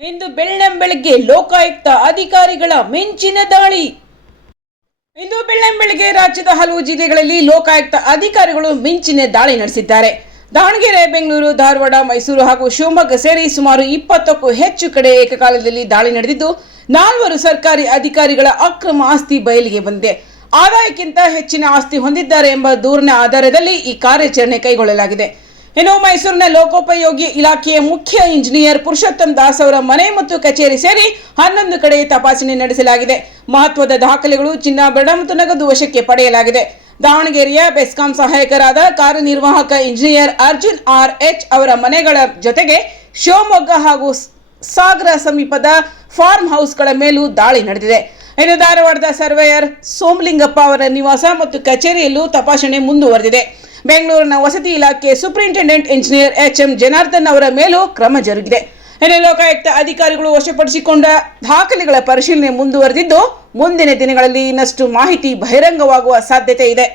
ಇಂದು ಬೆಳ್ಳಂಬೆಳಗ್ಗೆ ಲೋಕಾಯುಕ್ತ ಅಧಿಕಾರಿಗಳ ಮಿಂಚಿನ ದಾಳಿ. ಇಂದು ಬೆಳ್ಳಂಬೆಳಗ್ಗೆ ರಾಜ್ಯದ ಹಲವು ಜಿಲ್ಲೆಗಳಲ್ಲಿ ಲೋಕಾಯುಕ್ತ ಅಧಿಕಾರಿಗಳು ಮಿಂಚಿನ ದಾಳಿ ನಡೆಸಿದ್ದಾರೆ. ದಾವಣಗೆರೆ, ಬೆಂಗಳೂರು, ಧಾರವಾಡ, ಮೈಸೂರು ಹಾಗೂ ಶಿವಮೊಗ್ಗ ಸೇರಿ ಸುಮಾರು 20ಕ್ಕೂ ಹೆಚ್ಚು ಕಡೆ ಏಕಕಾಲದಲ್ಲಿ ದಾಳಿ ನಡೆದಿದ್ದು 4 ಸರ್ಕಾರಿ ಅಧಿಕಾರಿಗಳ ಅಕ್ರಮ ಆಸ್ತಿ ಬಯಲಿಗೆ ಬಂದಿದೆ. ಆದಾಯಕ್ಕಿಂತ ಹೆಚ್ಚಿನ ಆಸ್ತಿ ಹೊಂದಿದ್ದಾರೆ ಎಂಬ ದೂರಿನ ಆಧಾರದಲ್ಲಿ ಈ ಕಾರ್ಯಾಚರಣೆ ಕೈಗೊಳ್ಳಲಾಗಿದೆ. ಇನ್ನು ಮೈಸೂರಿನ ಲೋಕೋಪಯೋಗಿ ಇಲಾಖೆಯ ಮುಖ್ಯ ಇಂಜಿನಿಯರ್ ಪುರುಷೋತ್ತಮ್ ದಾಸ್ ಅವರ ಮನೆ ಮತ್ತು ಕಚೇರಿ ಸೇರಿ 11 ಕಡೆ ತಪಾಸಣೆ ನಡೆಸಲಾಗಿದೆ. ಮಹತ್ವದ ದಾಖಲೆಗಳು, ಚಿನ್ನಾಭರಣ ಮತ್ತು ನಗದು ವಶಕ್ಕೆ ಪಡೆಯಲಾಗಿದೆ. ದಾವಣಗೆರೆಯ ಬೆಸ್ಕಾಂ ಸಹಾಯಕರಾದ ಕಾರ್ಯನಿರ್ವಾಹಕ ಇಂಜಿನಿಯರ್ ಅರ್ಜುನ್ RH ಅವರ ಮನೆಗಳ ಜೊತೆಗೆ ಶಿವಮೊಗ್ಗ ಹಾಗೂ ಸಾಗರ ಸಮೀಪದ ಫಾರ್ಮ್ ಹೌಸ್ಗಳ ಮೇಲೂ ದಾಳಿ ನಡೆದಿದೆ. ಇನ್ನು ಧಾರವಾಡದ ಸರ್ವೇಯರ್ ಸೋಮಲಿಂಗಪ್ಪ ಅವರ ನಿವಾಸ ಮತ್ತು ಕಚೇರಿಯಲ್ಲೂ ತಪಾಸಣೆ ಮುಂದುವರೆದಿದೆ. ಬೆಂಗಳೂರಿನ ವಸತಿ ಇಲಾಖೆ ಸೂಪರಿಂಟೆಂಡೆಂಟ್ ಇಂಜಿನಿಯರ್ HM ಜನಾರ್ದನ್ ಅವರ ಮೇಲೂ ಕ್ರಮ ಜರುಗಿದೆ. ಇನ್ನು ಲೋಕಾಯುಕ್ತ ಅಧಿಕಾರಿಗಳು ವಶಪಡಿಸಿಕೊಂಡ ದಾಖಲೆಗಳ ಪರಿಶೀಲನೆ ಮುಂದುವರೆದಿದ್ದು ಮುಂದಿನ ದಿನಗಳಲ್ಲಿ ಇನ್ನಷ್ಟು ಮಾಹಿತಿ ಬಹಿರಂಗವಾಗುವ ಸಾಧ್ಯತೆ ಇದೆ.